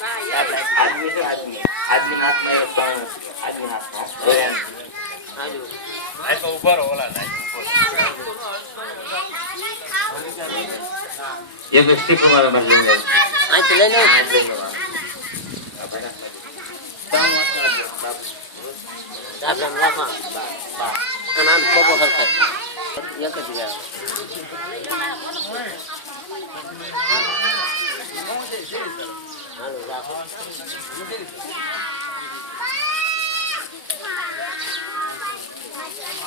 आदमी से आदमी हाथ में आदमी हाथ में ऐसा ऊपर होला ना ये तो स्टिक वाला बन जाएगा आज चले ना दाम lama kanan popo harkat yang ketiga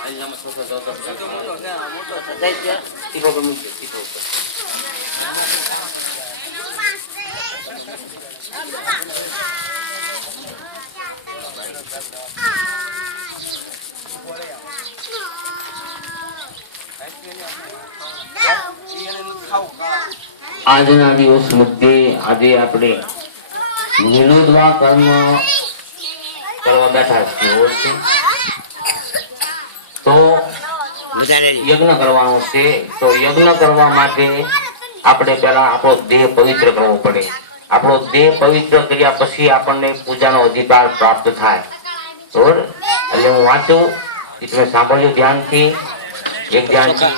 Ini yang masuk ke dokter. Saya dia tiga pemimpin, tiga. આજના દિવસ મધ્યે આજે આપણે વિનોદવા કર્મ કરવા બેઠા છીએ તો યજ્ઞ કરવાનો છે તો યજ્ઞ કરવા માટે આપણે પહેલા આપણો દેહ પવિત્ર કરવો પડે આપણો દેહ પવિત્ર કર્યા પછી આપણને પૂજાનો અધિકાર પ્રાપ્ત થાય બરોબર એટલે હું વાંચું તમે સાંભળજો ધ્યાનથી એક ધ્યાનથી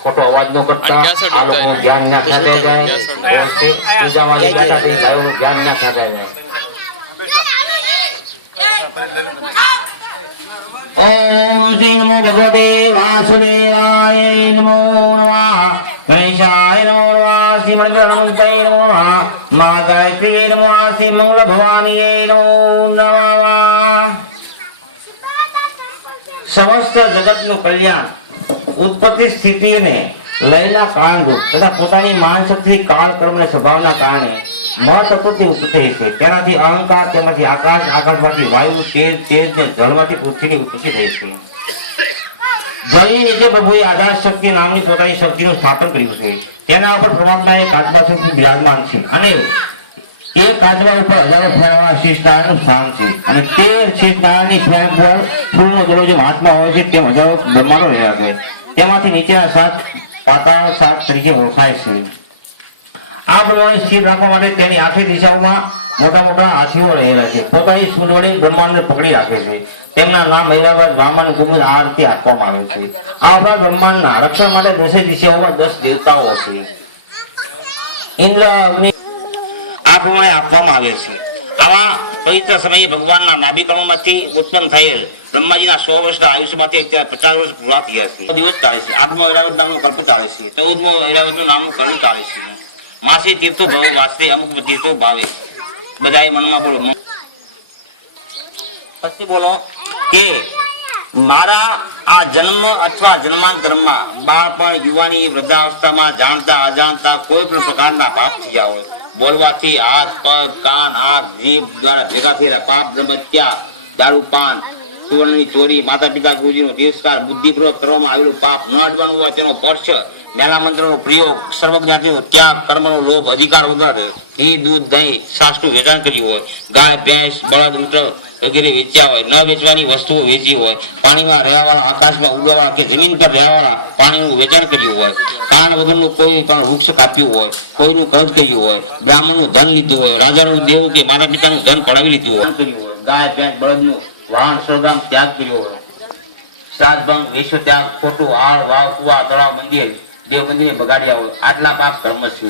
ખોટો અવાજ ન કરતા આ લોકો ધ્યાન ના થતા જાય પૂજામાં બેઠા થઈ ભાઈઓનું ધ્યાન ના થતા જાય ઓમ શ્રી નમો ભગવતે વાસુદેવાય નમો નમઃ ગણેશાય નમો નમઃ શ્રીમદ અનંતય નમો નમઃ મા ગાયત્રી નમો શ્રી મંગલ ભવાનીય નમો નમઃ સમસ્ત જગતનું કલ્યાણ ઉત્પત્તિ સ્થિતિને લયના કારણરૂપ તથા પોતાની માનશક્તિ કાળ કર્મના સ્વભાવના કારણે મહત્વથી ઉત્પત્તિ છે તેનાથી અહંકાર તેમાંથી આકાશ આકાશમાંથી વાયુ તેજ ને જળમાંથી પૃથ્વીની ઉત્પત્તિ થઈ છે જળની નીચે પ્રભુએ આધાર શક્તિ નામની પોતાની શક્તિનું સ્થાપન કર્યું છે તેના ઉપર પરમાત્મા એક આત્મા શક્તિ બિરાજમાન છે અને એ કાચવા ઉપર હજારો ફેરવા શીશનારાયણનું સ્થાન છે અને તે શીશનારાયણની ફેર પર ફૂલનો દડો જેમ હાથમાં હોય છે તેમ હજારો બ્રહ્માંડો રહ્યા છે તેમાંથી નીચેના સાત પાતાળ સાત તરીકે ઓળખાય છે આ બ્રહ્માંડને સ્થિર રાખવા માટે તેની આઠે દિશાઓમાં મોટા મોટા હાથીઓ રહેલા છે પોતાની સૂંઢ વડે બ્રહ્માંડને પકડી રાખે છે તેમના નામ મહિલાબાદ બ્રાહ્મણ ગુમદ આ રીતે આપવામાં આવે છે આ આપણા બ્રહ્માંડના રક્ષણ માટે 10 દિશાઓમાં 10 દેવતાઓ છે ઇન્દ્ર અગ્નિ આ પ્રમાણે આપવામાં આવે છે આવા પવિત્ર સમયે ભગવાનના નાભિકણોમાંથી ઉત્પન્ન થયેલ બ્રહ્માજીના 100 વર્ષના આયુષ્યમાંથી અત્યારે 50 વર્ષ પૂરા થયા છે દિવસ ચાલે છે 8મો ઐરાવત નામનો કલ્પ ચાલે છે 14મો ઐરાવતનું નામનું કલ્પ ચાલે છે માસી તીર્થો ભાવ વાસ્તે અમુક તીર્થો ભાવે બધાએ મનમાં બોલો પછી બોલો કે મારા આ જન્મ અથવા જન્માંતરમાં બાળપણ યુવાની વૃદ્ધાવસ્થામાં જાણતા અજાણતા કોઈ પણ પ્રકારના પાપ થયા હોય બોલવાથી હાથ પગ કાન આંખ જીભ દ્વારા ભેગા થયેલા પાપ હત્યા દારૂપાન સુવર્ણની ચોરી માતા પિતા ગુરુજીનો તિરસ્કાર બુદ્ધિપૂર્વક કરવામાં આવેલું પાપ ન અડવાનું હોય તેનો સ્પર્શ મેલા મંત્રનો પ્રયોગ સર્વજ્ઞાતિનો ત્યાગ કર્મનો લોભ અધિકાર વગર ઘી દૂધ દહીં છાશનું વેચાણ કર્યું હોય ગાય ભેંસ બળદ મૂત્ર વગેરે વેચ્યા હોય ન વેચવાની વસ્તુઓ વેચી હોય પાણીમાં રહેવાવાળા આકાશમાં ઉડવાવાળા કે જમીન પર રહેવાવાળા પાણીનું વેચાણ કર્યું હોય કાન વગરનું કોઈ પણ વૃક્ષ કાપ્યું હોય કોઈનું કર્જ કર્યું હોય બ્રાહ્મણનું ધન લીધું હોય રાજાનું દેવ કે માતા પિતાનું ધન પડાવી લીધું હોય કર્યું હોય ગાય ભેંસ બળદનું વાહન સરગામ ત્યાગ કર્યો હોય શ્રાદ્ધભંગ વિશ્વ ત્યાગ ખોટું હાળ વાવ કુવા તળાવ મંદિર દેવ મંદિરે બગાડ્યા હોય આટલા પાપ કર્મ છે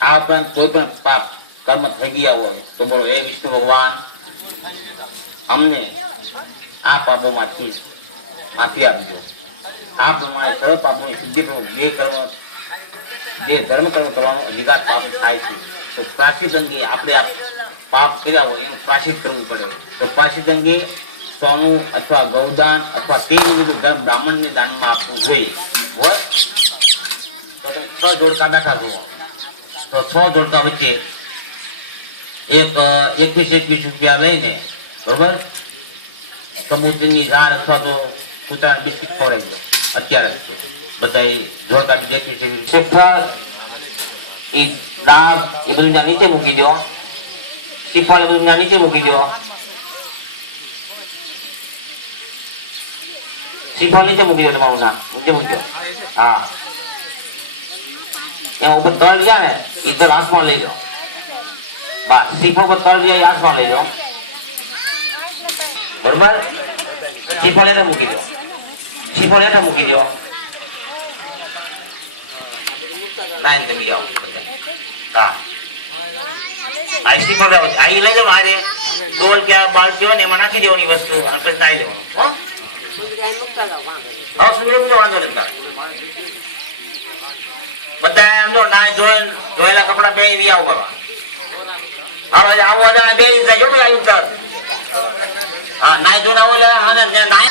આ ઉપરાંત કોઈ પણ પાપ કર્મ થઈ ગયા હોય તો બોલો હે વિષ્ણુ ભગવાન અમને આ પાપોમાંથી માફી આપજો આ પ્રમાણે સર્વ પાપોની સિદ્ધિ જે ધર્મ કર્મ કરવાનો અધિકાર પ્રાપ્ત થાય છે તો પ્રાયશ્ચિત અંગે આપણે આ પાપ કર્યા હોય એનું પ્રાયશ્ચિત કરવું પડે તો પ્રાયશ્ચિત અંગે સોનું અથવા ગૌદાન અથવા તે ધર્મ બ્રાહ્મણને દાનમાં આપવું જોઈએ તો તમે 6 જોડકા બેઠા જુઓ તો 6 જોડકા વચ્ચે એક 21 રૂપિયા લઈને બરોબર કબૂતરની ઝાડ અથવા તો કૂતરાને બિસ્કિટ ખવડાવી દો અત્યારે બધા જોડકા 21 એ દાગ એ બધું ત્યાં નીચે મૂકી દો શ્રીફળ એ બધું ત્યાં નીચે મૂકી દો શ્રીફળ નીચે મૂકી દો તમારું નામ નીચે મૂકી દો હા એમાં ઉપર તળ ગયા ને એ તળ હાથમાં લઈ લો, બસ સીફો પર તળ ગયા એ હાથમાં લઈ લો, બરોબર. સીફો હેઠા મૂકી દો, સીફો હેઠા મૂકી દો. લાઈન તમે આવો, હા આ સીફો લાવો, આ લઈ જાઓ. મારે ડોલ કે બાલટીઓ ને એમાં નાખી દેવાની વસ્તુ અને પછી નાઈ લેવાનું. હા સુગડી મૂકો, વાંધો નહીં. બધા એમ જો નાય ધોયેલા કપડા પહેરી આવો કરવા. આવો આવો બે જાય જો પેલા હા નાય ધોઈને આવો અને નાય